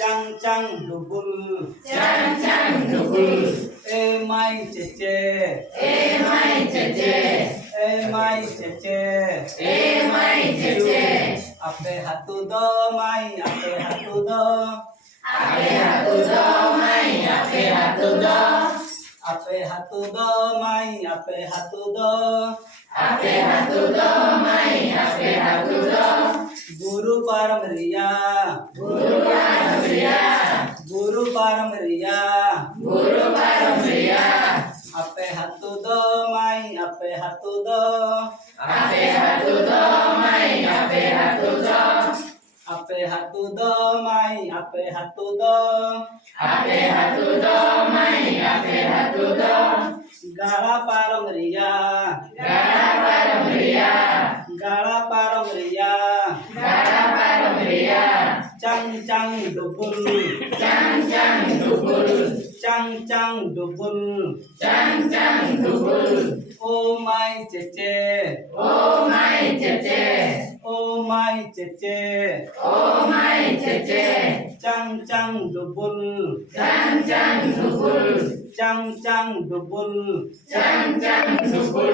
จังจังดุบุล Chang chang dubul. เอไม่เจเจ E mai che che. เอไม่เจเจ E mai che che. อัปเปหัตตุโดไม่อัปเปหัตตุโด Ape hatu do mai. Ape hatu do. อัปเปหัตตุโดไม่อัปเปหัตตุโด Ape hatu do mai. Ape hatu do. गुरु परम रिया Guru paramriya. गुरु परम रिया Guru paramriya. Appe हत्तु दो माई अप्पे हत्तु दो Ape hatu do mai. Ape hatu do. Appe हत्तु दो माई अप्पे हत्तु दो Ape hatu do mai. Ape hatu do. गाड़ा परम रिया Gara paramriya. गाड़ा परम रिया Gara paramriya. चंग चंग डुबुल Chang chang dubul. चंग चंग डुबुल Chang chang dubul. ओ माई चेचे Oh my cheche. ओ माई चेचे Oh my cheche. चंग चंग डुबुल Chang chang dubul. चंग चंग डुबुल Chang chang dubul.